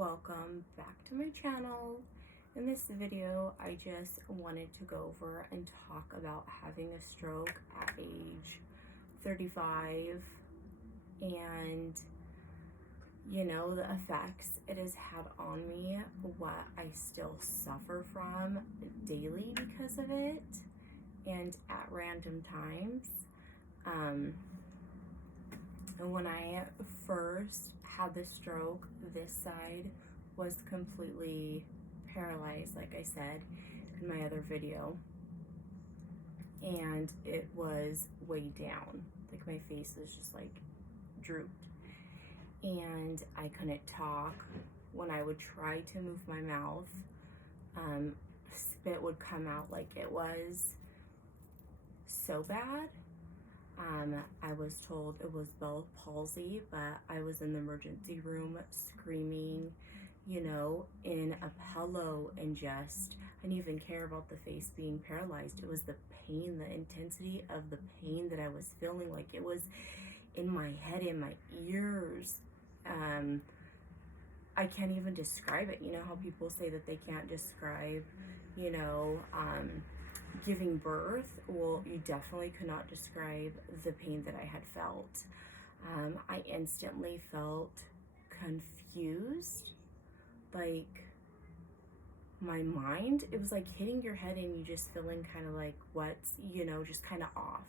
welcome back to my channel. In this video, I just wanted to go over and talk about having a stroke at age 35 and the effects it has had on me, what I still suffer from daily because of it and at random times. And when I first had the stroke, this side was completely paralyzed, like I said in my other video, and it was way down, like my face was just like drooped, and I couldn't talk. When I would try to move my mouth, spit would come out like it was so bad. I was told it was Bell's palsy, but I was in the emergency room screaming, in a pillow, and just, I didn't even care about the face being paralyzed. It was the pain, the intensity of the pain that I was feeling, like it was in my head, in my ears. I can't even describe it. You know how people say that they can't describe, giving birth? Well, you definitely could not describe the pain that I had felt. I instantly felt confused, like my mind, it was like hitting your head and you just feeling kind of like what's, just kind of off.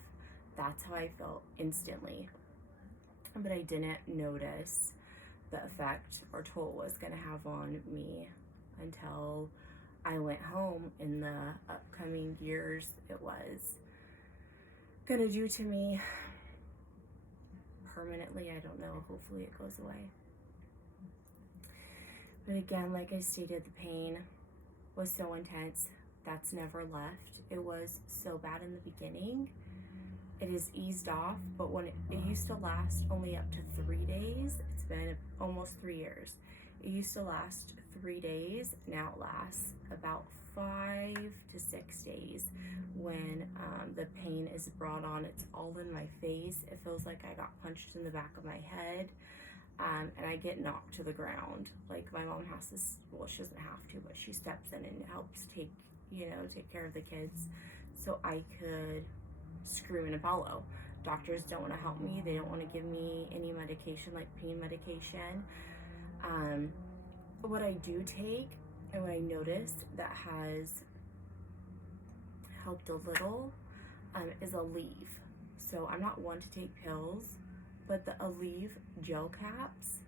That's how I felt instantly. But I didn't notice the effect or toll it was going to have on me until I went home in the upcoming years it was gonna do to me permanently. I don't know, hopefully it goes away. But again, like I stated, the pain was so intense. That's never left. It was so bad in the beginning. It has eased off, but when it used to last only up to 3 days. It's been almost 3 years. It used to last 3 days. Now it lasts about 5 to 6 days when the pain is brought on. It's all in my face. It feels like I got punched in the back of my head, and I get knocked to the ground. Like my mom has to, well, she doesn't have to, but she steps in and helps take care of the kids so I could scream in a pillow. Doctors don't want to help me. They don't want to give me any medication, like pain medication. What I do take, and what I noticed that has helped a little, is Aleve. So I'm not one to take pills, but the Aleve gel caps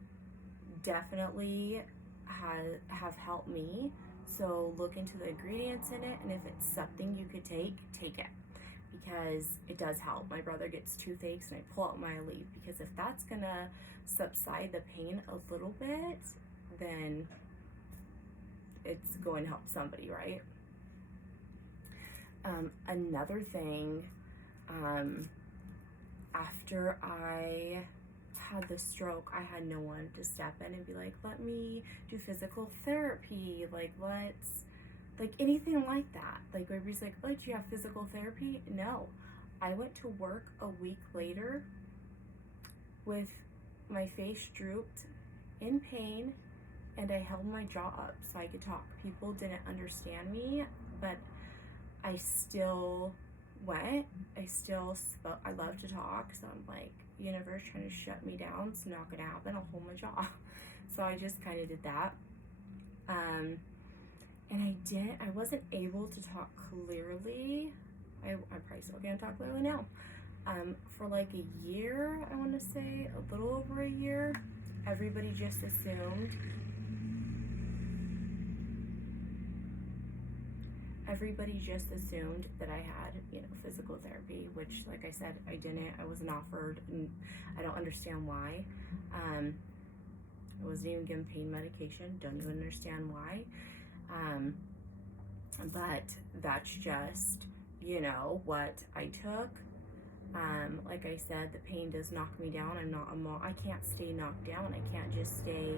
definitely have helped me. So look into the ingredients in it, and if it's something you could take it, because it does help. My brother gets toothaches and I pull out my Aleve, because if that's gonna subside the pain a little bit, then it's going to help somebody, right? Another thing, after I had the stroke, I had no one to step in and be like, let me do physical therapy, like anything like that. Like everybody's like, oh, do you have physical therapy? No. I went to work a week later with my face drooped, in pain, and I held my jaw up so I could talk. People didn't understand me, but I still went. I still spoke. I love to talk, so I'm like, universe trying to shut me down. It's not gonna happen. I'll hold my jaw. So I just kind of did that. And I wasn't able to talk clearly. I probably still can't talk clearly now. For like a year, I want to say, a little over a year, everybody just assumed that I had, physical therapy, which, like I said, I didn't. I wasn't offered, and I don't understand why. I wasn't even given pain medication. Don't even understand why. But that's just, what I took. Like I said, the pain does knock me down. I can't stay knocked down. I can't just stay.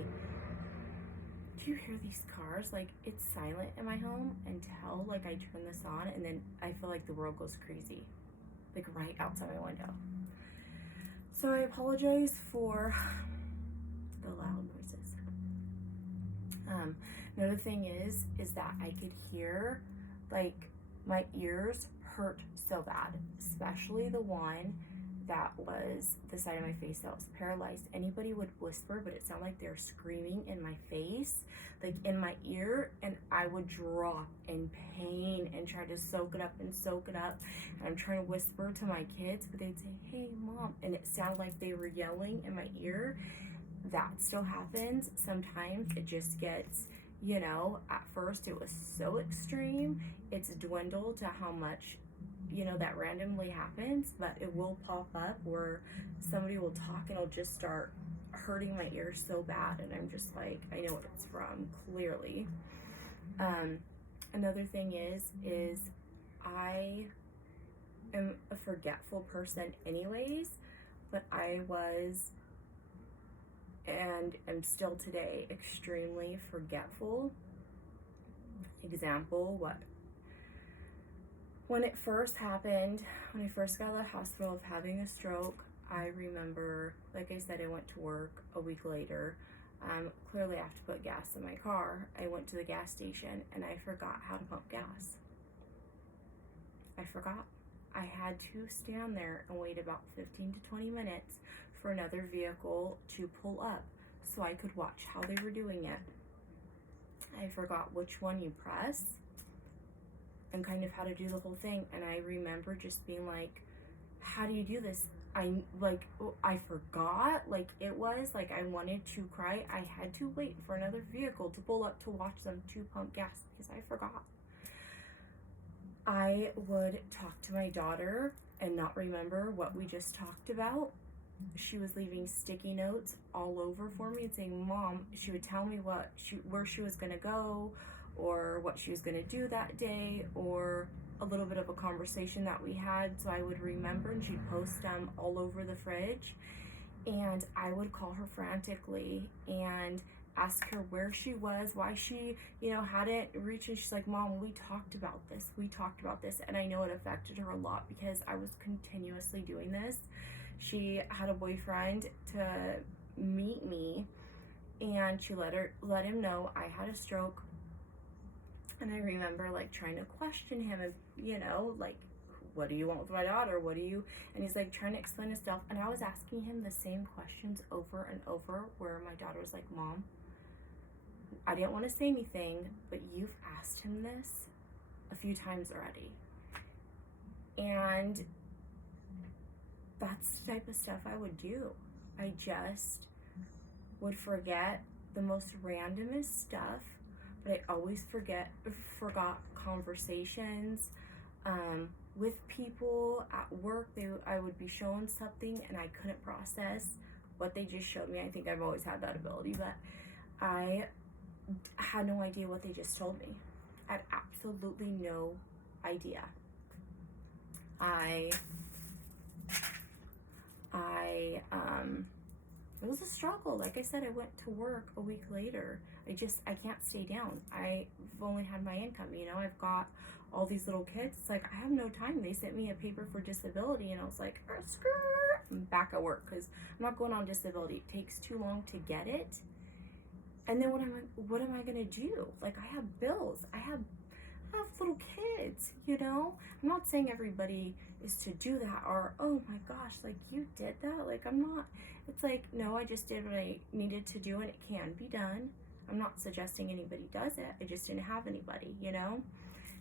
Do you hear these cars? Like, it's silent in my home until, like, I turn this on, and then I feel like the world goes crazy, like, right outside my window. So I apologize for the loud noises. Um, Another thing is that I could hear, like, my ears hurt so bad, especially the one that was the side of my face that was paralyzed. Anybody would whisper, but it sounded like they were screaming in my face, like in my ear, and I would drop in pain and try to soak it up and soak it up. And I'm trying to whisper to my kids, but they'd say, "Hey, Mom," and it sounded like they were yelling in my ear. That still happens. Sometimes it just gets, at first it was so extreme, it's dwindled to how much, that randomly happens, but it will pop up where somebody will talk and it'll just start hurting my ears so bad, and I'm just like, I know what it's from, clearly. Another thing is I am a forgetful person anyways, but I was and am still today extremely forgetful. Example, when it first happened, when I first got out of the hospital of having a stroke, I remember, like I said, I went to work a week later. Clearly I have to put gas in my car. I went to the gas station and I forgot how to pump gas. I forgot. I had to stand there and wait about 15 to 20 minutes for another vehicle to pull up so I could watch how they were doing it. I forgot which one you press and kind of how to do the whole thing, and I remember just being like, how do you do this? I forgot. Like, it was like I wanted to cry. I had to wait for another vehicle to pull up to watch them to pump gas because I forgot. I would talk to my daughter and not remember what we just talked about. She was leaving sticky notes all over for me and saying, "Mom," she would tell me where she was going to go or what she was going to do that day, or a little bit of a conversation that we had, so I would remember, and she'd post them all over the fridge. And I would call her frantically and ask her where she was, why she, hadn't reached. And she's like, "Mom, we talked about this. And I know it affected her a lot because I was continuously doing this. She had a boyfriend to meet me, and she let him know I had a stroke. And I remember like trying to question him, and like, what do you want with my daughter? And he's like trying to explain himself. And I was asking him the same questions over and over, where my daughter was like, "Mom, I didn't want to say anything, but you've asked him this a few times already." And that's the type of stuff I would do. I just would forget the most randomest stuff, but I always forgot conversations with people at work. I would be shown something and I couldn't process what they just showed me. I think I've always had that ability, but I had no idea what they just told me. I had absolutely no idea. It was a struggle. Like I said, I went to work a week later. I can't stay down. I've only had my income, I've got all these little kids. It's like, I have no time. They sent me a paper for disability, and I was like, I'm back at work because I'm not going on disability. It takes too long to get it. And then what am I gonna do? Like, I have bills. I have little kids, I'm not saying everybody is to do that, or, oh my gosh, like, you did that. Like, I'm not. It's like, no, I just did what I needed to do, and it can be done. I'm not suggesting anybody does it. I just didn't have anybody,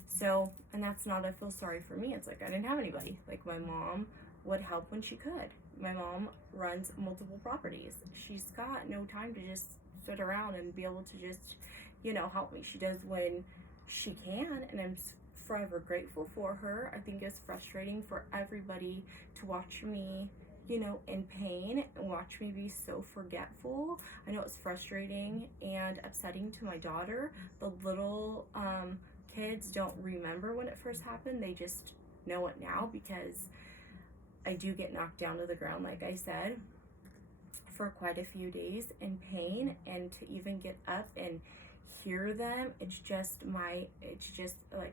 So, and that's not a feel sorry for me. It's like, I didn't have anybody. Like, my mom would help when she could. My mom runs multiple properties. She's got no time to just sit around and be able to just, help me. She does when she can, and I'm forever grateful for her. I think it's frustrating for everybody to watch me, in pain, and watch me be so forgetful. I know it's frustrating and upsetting to my daughter. The little kids don't remember when it first happened. They just know it now, because I do get knocked down to the ground, like I said, for quite a few days in pain, and to even get up and hear them, it's just like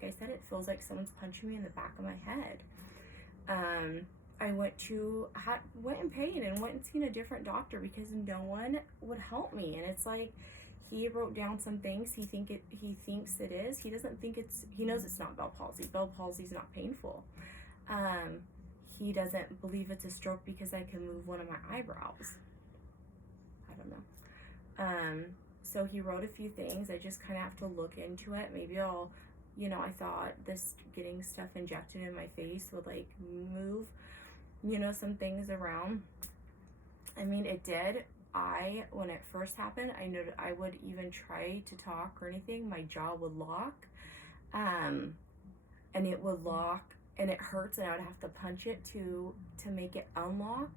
I said, it feels like someone's punching me in the back of my head. I went in pain and went and seen a different doctor because no one would help me, and it's like, he wrote down some things he thinks it is. He doesn't think he knows it's not Bell palsy. Bell palsy is not painful. He doesn't believe it's a stroke because I can move one of my eyebrows. I don't know. So he wrote a few things. I just kind of have to look into it. Maybe I'll, I thought this getting stuff injected in my face would like move, some things around. I mean, it did. When it first happened, I noticed I would even try to talk or anything, my jaw would lock, and it would lock, and it hurts, and I would have to punch it to make it unlock.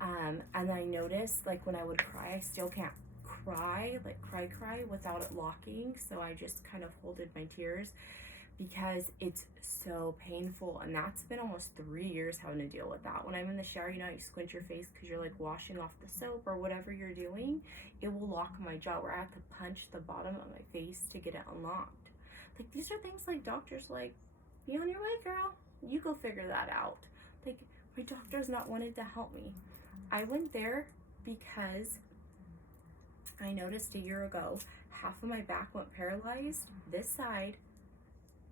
And I noticed, like, when I would cry, I still can't cry, like cry without it locking. So I just kind of holded my tears because it's so painful. And that's been almost 3 years having to deal with that. When I'm in the shower, you squint your face because you're like washing off the soap or whatever you're doing, it will lock my jaw where I have to punch the bottom of my face to get it unlocked. Like, these are things like doctors like, be on your way, girl. You go figure that out. Like, my doctor's not wanted to help me. I went there because I noticed a year ago, half of my back went paralyzed, this side,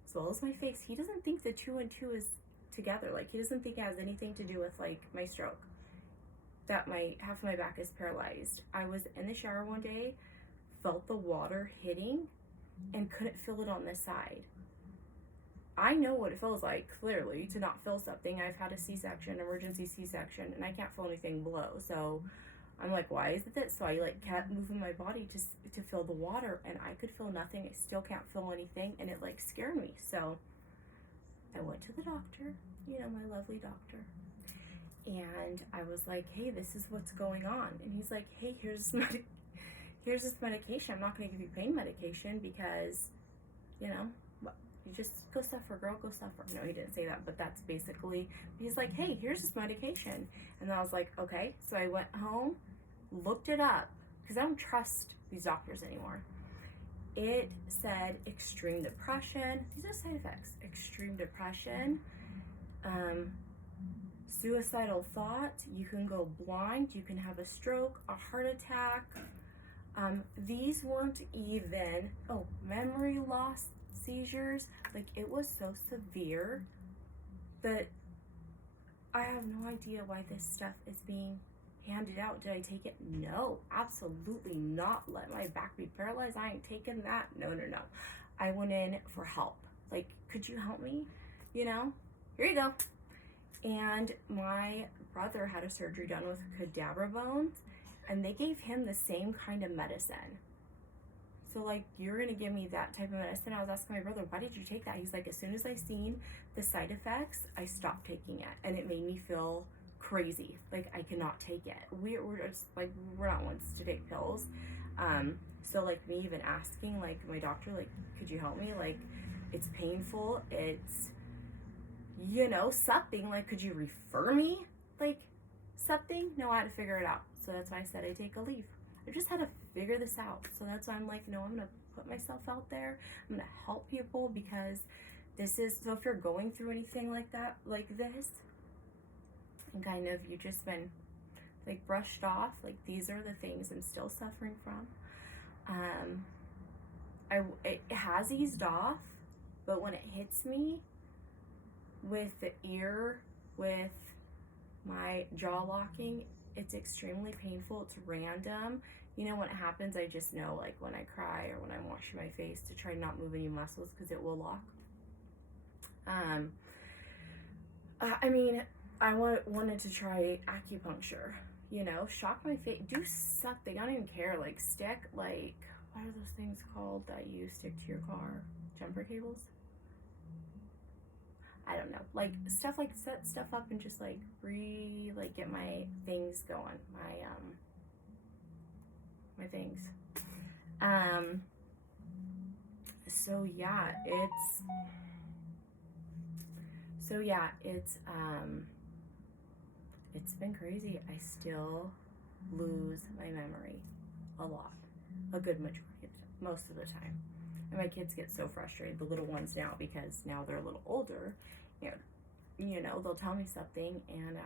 as well as my face. He doesn't think the 2 and 2 is together. Like, he doesn't think it has anything to do with, like, my stroke, that my half of my back is paralyzed. I was in the shower one day, felt the water hitting, and couldn't feel it on this side. I know what it feels like, clearly, to not feel something. I've had a C-section, emergency C-section, and I can't feel anything below. So I'm like, why is it this? So I like kept moving my body to feel the water, and I could feel nothing. I still can't feel anything, and it like scared me. So I went to the doctor, my lovely doctor, and I was like, hey, this is what's going on. And he's like, hey, here's this medication. I'm not going to give you pain medication because, you just go suffer, girl, go suffer. No, he didn't say that, but that's basically, he's like, hey, here's this medication. And then I was like, okay. So I went home, looked it up, because I don't trust these doctors anymore. It said extreme depression. These are side effects. Extreme depression, suicidal thoughts, you can go blind, you can have a stroke, a heart attack. These weren't even, memory loss, seizures. Like, it was so severe that I have no idea why this stuff is being handed out. Did I take it? No, absolutely not. Let my back be paralyzed. I ain't taking that. No. I went in for help. Like, could you help me? Here you go. And my brother had a surgery done with cadaver bones, and they gave him the same kind of medicine. So, like, you're going to give me that type of medicine? I was asking my brother, why did you take that? He's like, as soon as I seen the side effects, I stopped taking it. And it made me feel crazy. Like, I cannot take it. We're just, like, we're not ones to take pills. So, like, me even asking, like, my doctor, like, could you help me? Like, it's painful. It's, something. Like, could you refer me? Like, something? No, I had to figure it out. So that's why I said I take a leave. I just had to figure this out. So that's why I'm like, no, I'm going to put myself out there. I'm going to help people because this is, so if you're going through anything like that, like this, and kind of you just been like brushed off, like these are the things I'm still suffering from. It has eased off, but when it hits me with the ear, with my jaw locking, it's extremely painful. It's random. When it happens, I just know, like, when I cry or when I'm washing my face, to try not move any muscles because it will lock. I wanted to try acupuncture, shock my face, do something. I don't even care. Like, stick, like, what are those things called that you stick to your car? Jumper cables? I don't know, like, stuff, like, set stuff up and just, like, get my things going, my things. So yeah, it's been crazy. I still lose my memory a lot, a good majority of the time, most of the time. And my kids get so frustrated, the little ones now, because now they're a little older, they'll tell me something and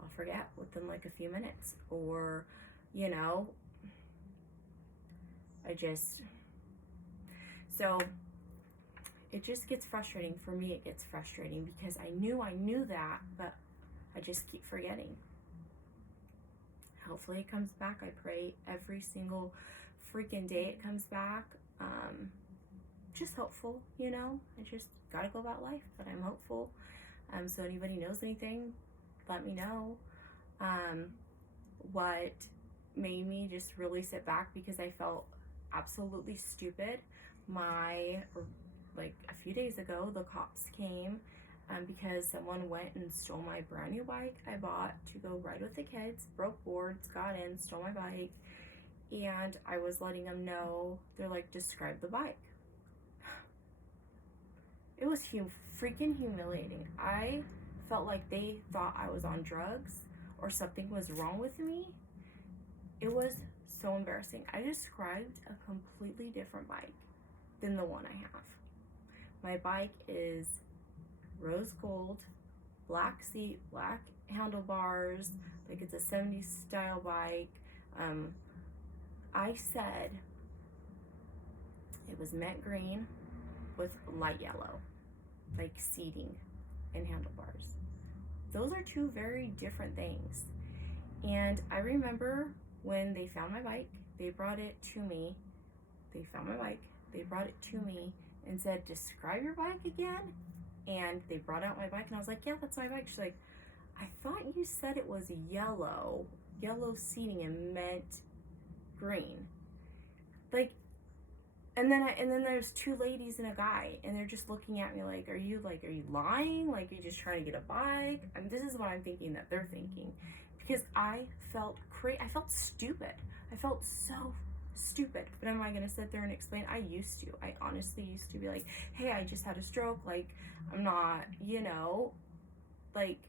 I'll forget within like a few minutes, or, So it just gets frustrating. For me, it gets frustrating because I knew that, but I just keep forgetting. Hopefully it comes back. I pray every single freaking day it comes back. Just hopeful, I just gotta go about life, but I'm hopeful. So anybody knows anything, let me know. What made me just really sit back, because I felt absolutely stupid. Like a few days ago, the cops came because someone went and stole my brand new bike I bought to go ride with the kids, broke boards, got in, stole my bike, and I was letting them know. They're like, describe the bike. It was freaking humiliating. I felt like they thought I was on drugs or something was wrong with me. It was so embarrassing. I described a completely different bike than the one I have. My bike is rose gold, black seat, black handlebars, like it's a 70s style bike. I said it was mint green with light yellow, like seating and handlebars. Those are two very different things. And I remember when they found my bike, they brought it to me. They found my bike, they brought it to me and said, describe your bike again. And they brought out my bike and I was like, yeah, that's my bike. She's like, I thought you said it was yellow seating and mint green. Like, and then there's two ladies and a guy, and they're just looking at me like, are you lying? Like, you're just trying to get a bike? I mean, this is what I'm thinking that they're thinking, because I felt I felt stupid. I felt so stupid. But am I gonna sit there and explain? I honestly used to be like, hey, I just had a stroke. Like, I'm not, like,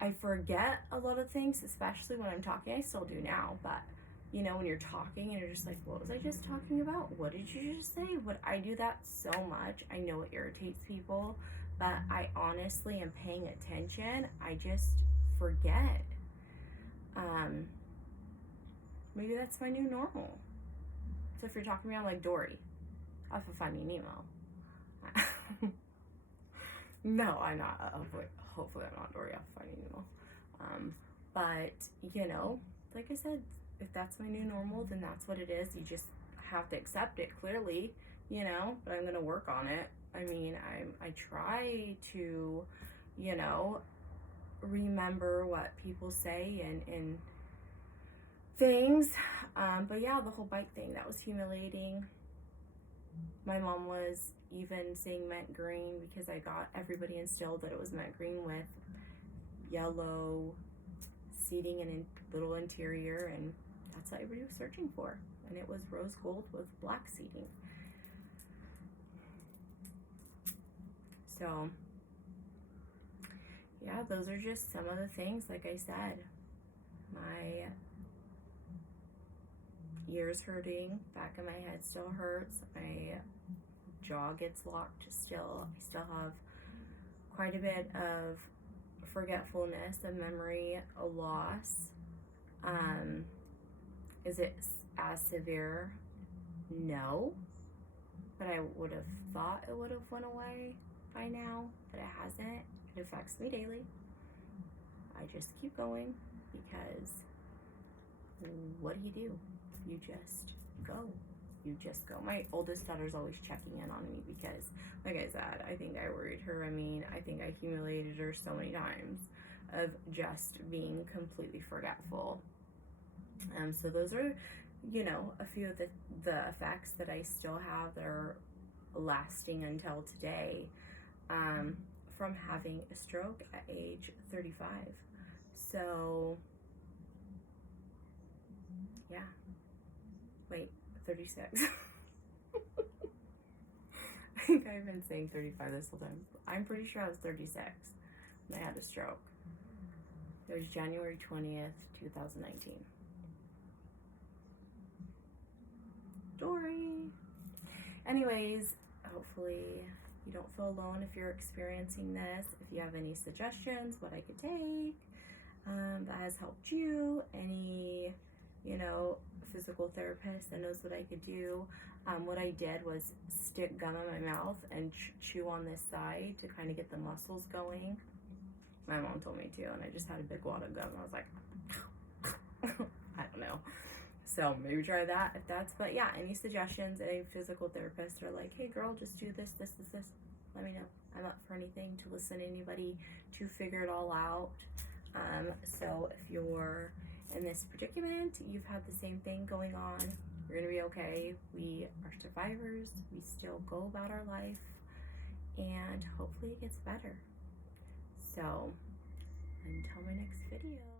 I forget a lot of things, especially when I'm talking. I still do now, but when you're talking and you're just like, what was I just talking about? What did you just say? I do that so much. I know it irritates people, but I honestly am paying attention. I just forget. Maybe that's my new normal. So if you're talking around like Dory off of Finding Nemo. No, I'm not. Hopefully I'm not Dory off of Finding Nemo. But, like I said, if that's my new normal, then that's what it is. You just have to accept it, clearly, but I'm going to work on it. I mean, I try to, remember what people say and things. But yeah, the whole bike thing, that was humiliating. My mom was even saying mint green because I got everybody instilled that it was mint green with yellow seating and little interior, and that's what everybody was searching for. And it was rose gold with black seating. So yeah, those are just some of the things. Like I said, my ears hurting, back of my head still hurts, my jaw gets locked still. I still have quite a bit of forgetfulness, of memory loss. Is it as severe? No, but I would have thought it would have went away by now, but it hasn't. It affects me daily. I just keep going, because what do? You just go. My oldest daughter's always checking in on me because, like I said, I think I worried her. I mean, I think I humiliated her so many times of just being completely forgetful. So those are, a few of the effects that I still have that are lasting until today, from having a stroke at age 35. So yeah, wait, 36. I think I've been saying 35 this whole time. I'm pretty sure I was 36 when I had a stroke. It was January 20th, 2019. Dory. Anyways, hopefully you don't feel alone if you're experiencing this. If you have any suggestions, what I could take that has helped you, any, physical therapist that knows what I could do. What I did was stick gum in my mouth and chew on this side to kind of get the muscles going. My mom told me to, and I just had a big wad of gum. I was like, I don't know. So maybe try that if that's, but yeah, any suggestions, any physical therapists are like, hey girl, just do this, let me know. I'm up for anything, to listen to anybody, to figure it all out. So if you're in this predicament, you've had the same thing going on, you're gonna be okay. We are survivors. We still go about our life, and hopefully it gets better. So until my next video.